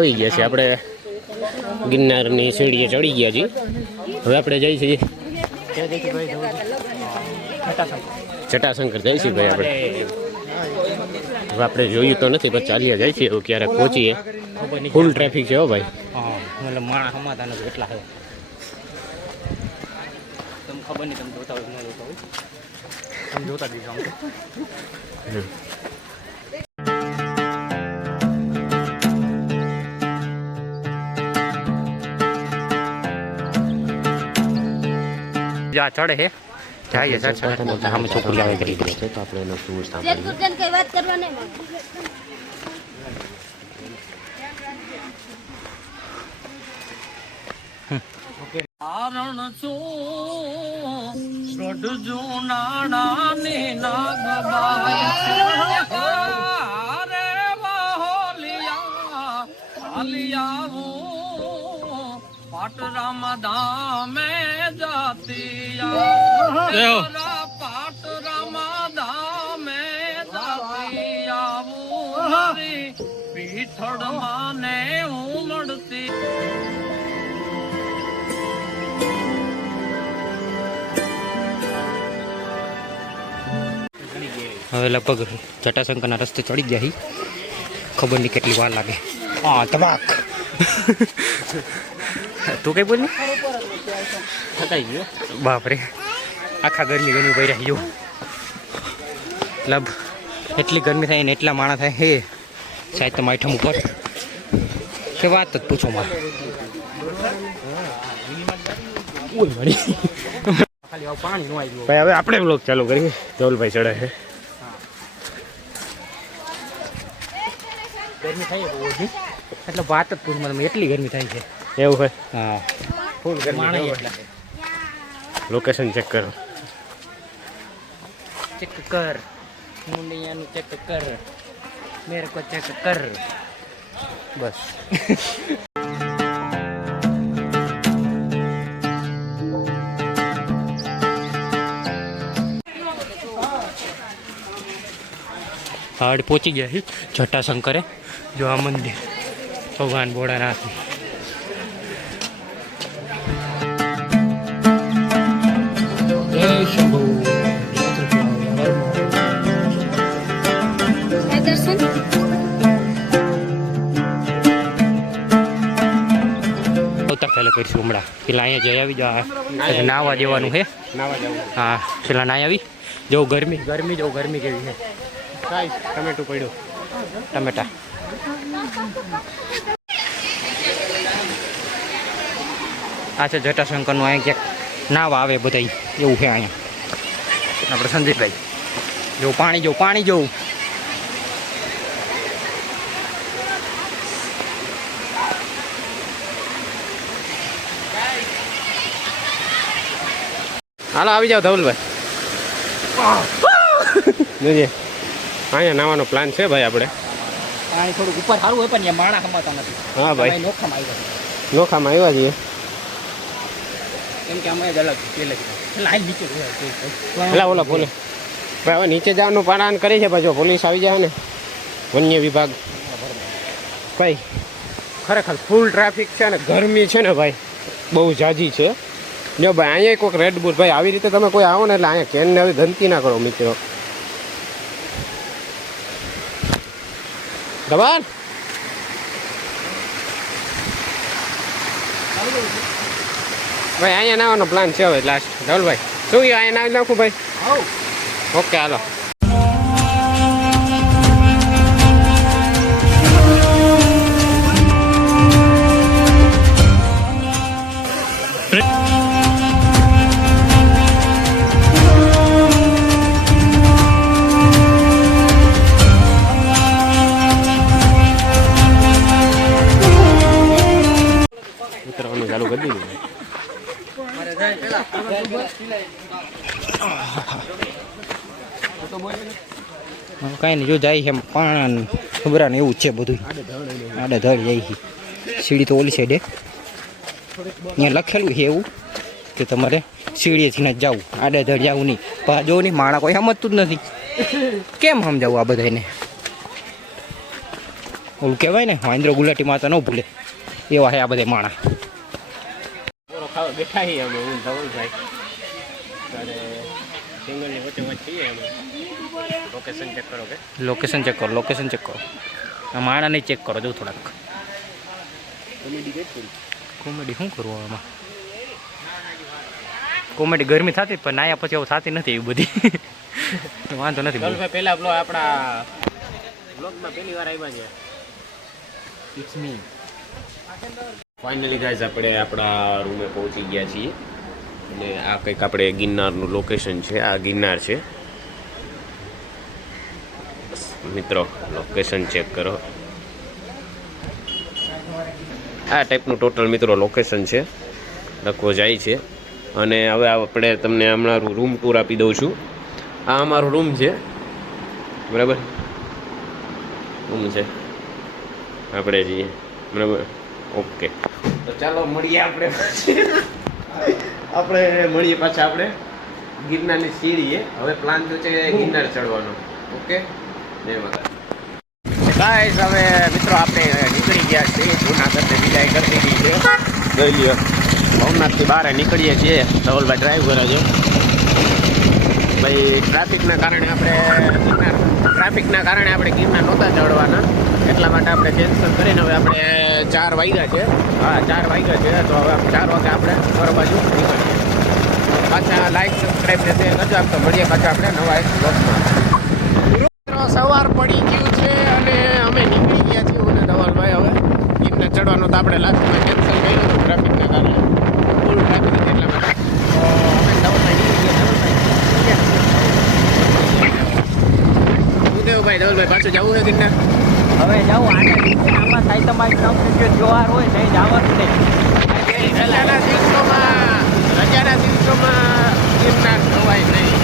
આવી ગયા છે આપણે ગિરનારની સીડીએ ચડી ગયા છીએ. હવે આપણે જઈ છીએ. જટાશંકર જઈશું ભાઈ આપણે. હવે આપણે જોયું તો નથી, પણ ચાલ્યા જાય છીએ. ક્યારેક પહોંચીએ. ફૂલ ટ્રાફિક છે હો ભાઈ. માણસ નથી એટલા તમને ખબર નહીં તમે જોતા હોય જોતા હોય જોતા દીધા જા ચડે હે જાય સર ચડ સામે છોકરી આવે કરી દે છે તો આપણે એનો શું સાંભળીએ કુટન કઈ વાત કરવા નહીં કારણ શું ને નાગ નાગબાઈ રે વાહોલિયા હાલિયાવું પાટરામ ધામે જાતિયા. પાટરામ ધામે જાતિયાવું હરી પીઠળ માને ઉમડતી હવે લગભગ જટાશંકરના રસ્તે ચડી ગયા હી. ખબર નહીં કેટલી વાર લાગે. હા તબાક. તું કઈ બોલ થકાઈ ગયો. બાપરે આખા ગરમી ગરમી ભાઈ રહી લભ એટલી ગરમી થાય ને એટલા માણા થાય હે. સાહેબ તો માઠમ ઉપર. કે વાત જ પૂછો માં ખાલી આવું પાણી નું આવી ભાઈ હવે આપણે બ્લોગ ચાલુ કરીએ. ધવલભાઈ ચડે છે. ગરમી થાય એટલે વાત જ પૂછ મને એટલી ગરમી થાય છે. એવું હોય? હા. ફૂલ ગરમી લોકેશન ચેક કરો. ચેક કર. મુંડિયાનું ચેક કર. મેરે કો ચેક કર. બસ. હાડ પહોંચી ગયા છે જટાશંકરે. જો આ મંદિર ભગવાન ભોળાનાથ કરીશું હમણાં. પેલા અહીંયા જઈ આવી જા નાવા દેવાનું છે હા પેલા નાઈ આવી. જો ગરમી ગરમી જો ગરમી કેવી છે ટમેટું પડ્યું. ટમેટા. આ છે જટાશંકરનું અહીંયા ક્યાંક નાવા આવે બધા એવું છે અહીંયા. આપણે સંદીપભાઈ જો પાણી જો પાણી જોવું હાલો આવી જાઓ ધવલભાઈ. જોઈએ અહીંયા નાવાનો પ્લાન છે ભાઈ આપણે. પાણી થોડુંક ઉપર સારું હોય પણ માણા સમાતા નથી. હા ભાઈ. નોખામાં આવી નોખામાં આવ્યા છીએ. કેમ કે અમે અલગ પેલે નીચે ઓલા બોલે ભાઈ હવે નીચે જવાનું પાડાન કરી છે પાછો પોલીસ આવી જાય ને. વન્ય વિભાગ. ભાઈ ખરેખર ફૂલ ટ્રાફિક છે ને ગરમી છે ને ભાઈ. બહુ જાજી છે. જો ભાઈ અહીંયા કોઈક રેડ બુલ ભાઈ આવી રીતે તમે કોઈ આવો ને એટલે અહીંયા કેનને આવી ધનતી ના કરો મિત્રો. દબાણ ભાઈ અહીંયા નાવાનો પ્લાન છે હવે લાસ્ટ ધવલભાઈ શું અહીંયા નાવી નાખું ભાઈ? ઓકે હાલો. કાંઈ નહીં, જો જાય છે પાણ, ખબર ને એવું છે બધું. આડે ધડ જાય છે. સીડી તો ઓલી સાઈડે અહીંયા લખેલું છે એવું કે તમારે સીડીએથી જ જવું. આડે ધડ જવું નહીં. પણ જો નહીં માણા કોઈ સમજતું જ નથી. કેમ સમજાવું આ બધાને ઓલું કહેવાય ને, વાંદરો ગુલાટી માતા ન ભૂલે. એવા છે આ બધા માણા બેઠા છીએ અમે હું ધવલભાઈ અને સિંગલની વચ્ચે વચ્ચે છીએ અમે. લોકેશન ચેક કરો કે? લોકેશન ચેક કરો લોકેશન ચેક કરો. આ માણા નહીં ચેક કરો જો થોડાક. કોમેડી કોમેડી શું કરવું આમાં? કોમેડી ગરમી થતી પણ નાયા પછી એવું થતી નથી એવી બધી. વાંધો નથી. ધવલભાઈ પહેલા બ્લોગ આપણા બ્લોગમાં પહેલી વાર આવ્યા છે. ઇટ્સ મી ફાઇનલી ગાઈઝ આપણે આપણા રૂમે પહોંચી ગયા છીએ. અને આ કંઈક આપણે ગિરનારનું લોકેશન છે. આ ગિરનાર છે. મિત્રો લોકેશન ચેક કરો. આ ટાઈપનું ટોટલ મિત્રો લોકેશન છે. લખવો જાય છે. અને હવે આપણે તમને હમણાં રૂમ ટૂર આપી દઉં છું. આ અમારો રૂમ છે. બરાબર? રૂમ છે. આપણે જઈએ. બરાબર? ઓકે. તો ચાલો મળીએ આપણે પછી. આપણે મળીએ પાછા આપણે. ગિરનારની સીડીએ. હવે પ્લાન તો છે ગિરનાર ચડવાનો. ઓકે? જય માતા ગાઈસ હવે મિત્રો આપણે નીકળી ગયા છીએ. જૂનાગઢને વિદાય કરી દીધી છે. જોઈ લ્યો. ભવનાથથી બહાર નીકળીએ છીએ. ધવલભાઈ ડ્રાઈવ કરે છે. ભાઈ ટ્રાફિકના કારણે આપણે ગિરનાર ટ્રાફિકના કારણે આપણે ગિરનાર નહોતા ચડવાના. એટલા માટે આપણે કેન્સલ કરીને હવે આપણે ચાર વાગ્યા છે. હા, ચાર વાગ્યા છે. તો હવે ચાર વાગે આપણે ઘર બાજુ નીકળીએ. પાછા લાઈક સબસ્ક્રાઈબ ને શેર કરજો. આમ તો મળીએ પાછા આપણે નવા એક બ્લોગમાં સવાર પડી ગયું છે અને અમે નીકળી ગયા છીએ હું ને ધવલભાઈ હવે એમને ચડવાનું તો આપણે લાસ્ટમાં કેન્સલ કર્યું હતું ટ્રાફિકના કારણે ફૂલ ટ્રાફિક હતું એટલા માટે તો અમે ધવલભાઈ નીકળી ગયા ધવલભાઈ શું થયું ભાઈ ધવલભાઈ પાછું જવું છે ગિરનાર હવે જાઉં આને આમાં થાય તમારી કંપની જો જોવાર હોય નહીં જવાનું નહીં રજાના દિવસોમાં રજાના દિવસોમાં ગિરનાર ખવાય નહીં.